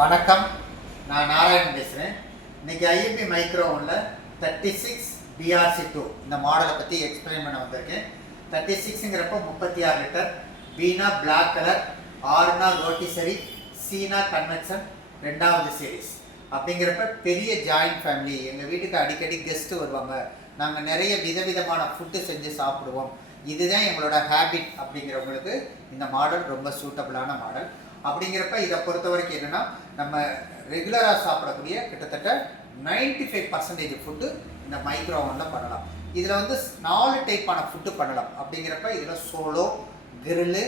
வணக்கம், நான் நாராயணன் பேசுகிறேன். இன்றைக்கி ஐஎம்பி மைக்ரோ ஓவனில் 36 BRC2 இந்த மாடலை பற்றி எக்ஸ்பிளைன் பண்ண வந்திருக்கேன். 36ங்கிறப்போ 36 லிட்டர், பீனா பிளாக் கலர், ஆர்னா ரோட்டிசரி, சீனா கன்வெக்ஷன் 2வது சீரீஸ். அப்படிங்கிறப்ப பெரிய ஜாயிண்ட் ஃபேமிலி, எங்கள் வீட்டுக்கு அடிக்கடி கெஸ்ட்டு வருவாங்க, நாங்கள் நிறைய விதவிதமான ஃபுட்டு செஞ்சு சாப்பிடுவோம், இதுதான் எங்களோட ஹேபிட் அப்படிங்கிறவங்களுக்கு இந்த மாடல் ரொம்ப சூட்டபிளான மாடல். அப்படிங்கிறப்ப இதை பொறுத்த வரைக்கும் என்னென்னா, நம்ம ரெகுலராக சாப்பிடக்கூடிய கிட்டத்தட்ட 95% ஃபுட்டு இந்த மைக்ரோ ஓவனில் பண்ணலாம். இதில் வந்து 4 டைப்பான ஃபுட்டு பண்ணலாம். அப்படிங்கிறப்ப இதில் சோலோ, கிரில்லு,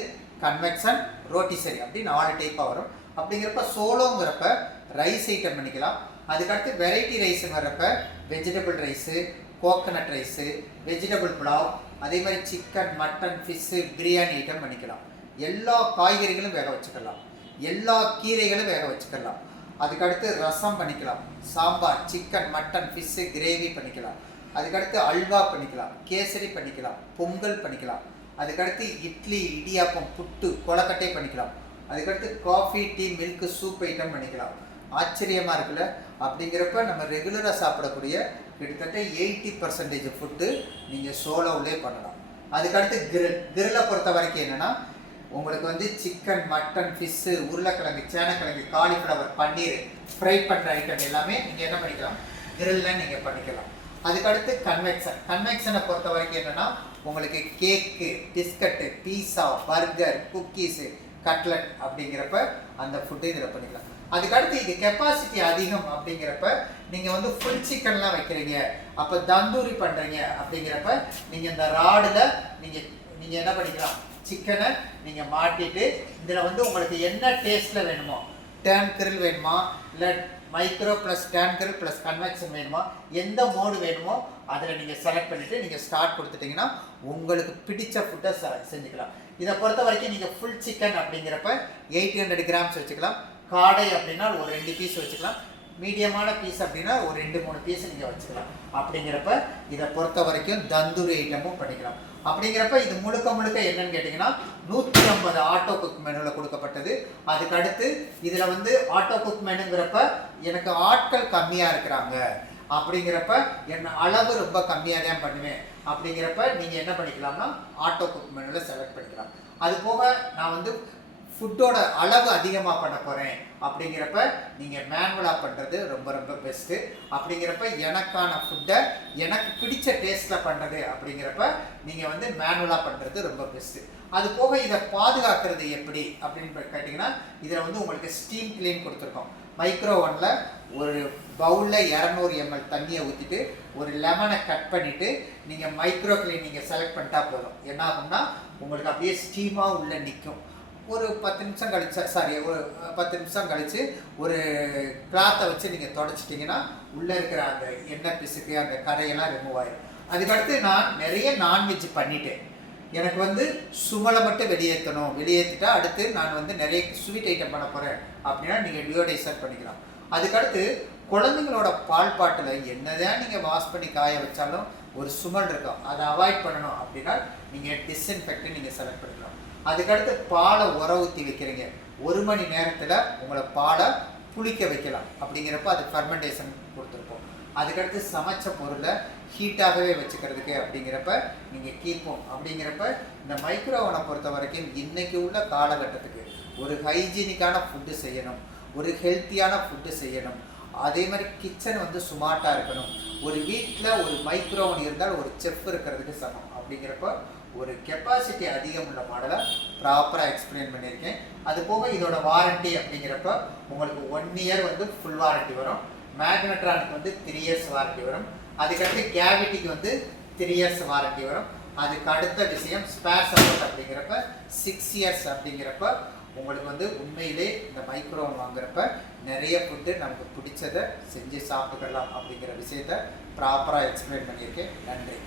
கன்வெக்ஷன், ரோட்டிசரி அப்படி 4 டைப்பாக வரும். அப்படிங்கிறப்ப சோலோங்கிறப்ப ரைஸ் ஐட்டம் பண்ணிக்கலாம். அதுக்கடுத்து வெரைட்டி ரைஸுன்னு வர்றப்ப vegetable rice, coconut rice, vegetable pulao, அதே மாதிரி chicken, mutton, fish, biryani item பண்ணிக்கலாம். எல்லா காய்கறிகளும் வேக வச்சுக்கலாம், எல்லா கீரைகளும் வேக வச்சுக்கலாம். அதுக்கடுத்து ரசம் பண்ணிக்கலாம், sambar, chicken, mutton, fish, gravy பண்ணிக்கலாம். அதுக்கடுத்து அல்வா பண்ணிக்கலாம், கேசரி பண்ணிக்கலாம், பொங்கல் பண்ணிக்கலாம். அதுக்கடுத்து இட்லி, இடியாப்பம், புட்டு, கொலக்கட்டை பண்ணிக்கலாம். அதுக்கடுத்து coffee, tea, milk, soup item பண்ணிக்கலாம். ஆச்சரியமாக இருக்குல்ல? அப்படிங்கிறப்ப நம்ம ரெகுலராக சாப்பிடக்கூடிய கிட்டத்தட்ட 80% ஃபுட்டு நீங்கள் சோலோவிலே பண்ணலாம். அதுக்கடுத்து கிரில்லை பொறுத்த வரைக்கும் என்னென்னா, உங்களுக்கு வந்து சிக்கன், மட்டன், ஃபிஷ்ஷு, உருளைக்கிழங்கு, சேனக்கிழங்கு, காலிஃப்ளவர், பன்னீர், ஃப்ரை பண்ணுற ஐட்டம் எல்லாமே நீங்கள் என்ன பண்ணிக்கலாம், கிரில்ல நீங்கள் பண்ணிக்கலாம். அதுக்கடுத்து கன்வெக்ஷனை பொறுத்த வரைக்கும் என்னென்னா, உங்களுக்கு கேக்கு, பிஸ்கட்டு, பீஸா, பர்கர், குக்கீஸு, கட்லட் அப்படிங்கிறப்ப அந்த ஃபுட்டு இதில் பண்ணிக்கலாம். அதுக்கடுத்து இது கெப்பாசிட்டி அதிகம் அப்படிங்கிறப்ப நீங்கள் வந்து ஃபுல் சிக்கன்லாம் வைக்கிறீங்க, அப்போ தந்தூரி பண்ணுறீங்க அப்படிங்கிறப்ப நீங்கள் இந்த ராடில் நீங்கள் என்ன பண்ணிக்கலாம், சிக்கனை நீங்கள் மாட்டிட்டு இதில் வந்து உங்களுக்கு என்ன டேஸ்ட்டில் வேணுமோ, டேன் கிரில் வேணுமா, இல்லை மைக்ரோ ப்ளஸ் டேன் கிரில் ப்ளஸ் கன்வெக்ஷன் வேணுமா, எந்த மோடு வேணுமோ அதில் நீங்கள் செலக்ட் பண்ணிவிட்டு நீங்கள் ஸ்டார்ட் கொடுத்துட்டிங்கன்னா உங்களுக்கு பிடிச்ச ஃபுட்டை செஞ்சுக்கலாம். இதை பொறுத்த வரைக்கும் நீங்கள் ஃபுல் சிக்கன் அப்படிங்கிறப்ப 800 கிராம்ஸ் வச்சுக்கலாம். காடை அப்படின்னா ஒரு 2 பீஸ் வச்சுக்கலாம். மீடியமான பீஸ் அப்படின்னா ஒரு 2-3 பீஸ் நீங்கள் வச்சுக்கலாம். அப்படிங்கிறப்ப இதை பொறுத்த வரைக்கும் தந்தூரி ஐட்டமும் பண்ணிக்கலாம். அப்படிங்கிறப்ப இது முழுக்க என்னன்னு கேட்டிங்கன்னா 150 ஆட்டோ குக் மெனுவில் கொடுக்கப்பட்டது. அதுக்கடுத்து இதில் வந்து ஆட்டோ குக் மெனுங்கிறப்ப எனக்கு ஆட்கள் கம்மியாக இருக்கிறாங்க அப்படிங்கிறப்ப என்ன அளவு ரொம்ப கம்மியாக தான் பண்ணுவேன் அப்படிங்கிறப்ப நீங்கள் என்ன பண்ணிக்கலாம்னா ஆட்டோ குக் மெனுவில் செலக்ட் பண்ணிக்கலாம். அது போக நான் வந்து ஃபுட்டோட அளவு அதிகமாக பண்ண போகிறேன் அப்படிங்கிறப்ப நீங்கள் மேனுவலாக பண்ணுறது ரொம்ப பெஸ்ட்டு. அப்படிங்கிறப்ப எனக்கான ஃபுட்டை எனக்கு பிடிச்ச டேஸ்ட்டில் பண்ணுறது அப்படிங்கிறப்ப நீங்கள் வந்து மேனுவலாக பண்ணுறது ரொம்ப பெஸ்ட்டு. அது போக இதை பாதுகாக்கிறது எப்படி அப்படின்னு கேட்டிங்கன்னா, இதில் வந்து உங்களுக்கு ஸ்டீம் கிளீன் கொடுத்துருக்கோம். மைக்ரோ ஓவனில் ஒரு பவுலில் 200 ml தண்ணியை ஊற்றிட்டு ஒரு லெமனை கட் பண்ணிவிட்டு நீங்கள் மைக்ரோ கிளீன் நீங்கள் செலக்ட் பண்ணிட்டா போதும். என்ன ஆகும்னா உங்களுக்கு அப்படியே ஸ்டீமாக உள்ளே நிற்கும். ஒரு 10 நிமிஷம் கழிச்சு ஒரு 10 நிமிஷம் கழித்து ஒரு கிளாத்தை வச்சு நீங்கள் தொடச்சிட்டிங்கன்னா உள்ளே இருக்கிற அந்த எண்ணெய் பிசுக்கு, அந்த கரையெல்லாம் ரிமூவ் ஆகிடும். அதுக்கடுத்து நான் நிறைய நான்வெஜ் பண்ணிட்டேன், எனக்கு வந்து சுமலை மட்டும் வெளியேற்றிட்டா அடுத்து நான் வந்து நிறைய ஸ்வீட் ஐட்டம் பண்ண போகிறேன் அப்படின்னா நீங்கள் டியோடைசர் பண்ணிக்கலாம். அதுக்கடுத்து குழந்தைங்களோட பால் பாட்டில் என்னதான் நீங்கள் வாஷ் பண்ணி காய வச்சாலும் ஒரு சுமல் இருக்கும், அதை அவாய்ட் பண்ணணும் அப்படின்னா நீங்கள் டிஸ்இன்ஃபெக்ட் நீங்கள் செலக்ட் பண்ணிக்கலாம். அதுக்கடுத்து பாலை உர ஊற்றி வைக்கிறீங்க, 1 மணி நேரத்தில் உங்களை பாலை புளிக்க வைக்கலாம். அப்படிங்கிறப்ப அது ஃபெர்மெண்டேஷன் கொடுத்துருப்போம். அதுக்கடுத்து சமைச்ச பொருளை ஹீட்டாகவே வச்சுக்கிறதுக்கு அப்படிங்கிறப்ப நீங்கள் கீப்போம். அப்படிங்கிறப்ப இந்த மைக்ரோ ஓவனை பொறுத்த வரைக்கும் இன்றைக்கி உள்ள காலகட்டத்துக்கு ஒரு ஹைஜீனிக்கான ஃபுட்டு செய்யணும், ஒரு ஹெல்த்தியான ஃபுட்டு செய்யணும். அதே மாதிரி கிச்சன் வந்து சுமார்ட்டாக இருக்கணும். ஒரு வீட்டில் ஒரு மைக்ரோ ஓவன் இருந்தால் ஒரு செஃப் இருக்கிறதுக்கு சமம். அப்படிங்கிறப்ப ஒரு கெப்பாசிட்டி அதிகம் உள்ள மாடலை ப்ராப்பராக எக்ஸ்பிளைன் பண்ணியிருக்கேன். அது போக இதோட வாரண்ட்டி அப்படிங்கிறப்ப உங்களுக்கு 1 இயர் வந்து ஃபுல் வாரண்ட்டி வரும். மேக்னட்ரானுக்கு வந்து 3 இயர்ஸ் வாரண்ட்டி வரும். அதுக்கடுத்து கேவிட்டிக்கு வந்து 3 இயர்ஸ் வாரண்ட்டி வரும். அதுக்கு அடுத்த விஷயம் ஸ்பேர் சப்போர்ட் அப்படிங்கிறப்ப 6 இயர்ஸ். அப்படிங்கிறப்ப உங்களுக்கு வந்து உண்மையிலே இந்த மைக்ரோ ஓவன் வாங்குறப்ப நிறைய ஃபுட்டு நமக்கு பிடிச்சதை செஞ்சு சாப்பிட்டுக்கலாம் அப்படிங்கிற விஷயத்த ப்ராப்பராக எக்ஸ்பிளைன் பண்ணியிருக்கேன். நன்றி.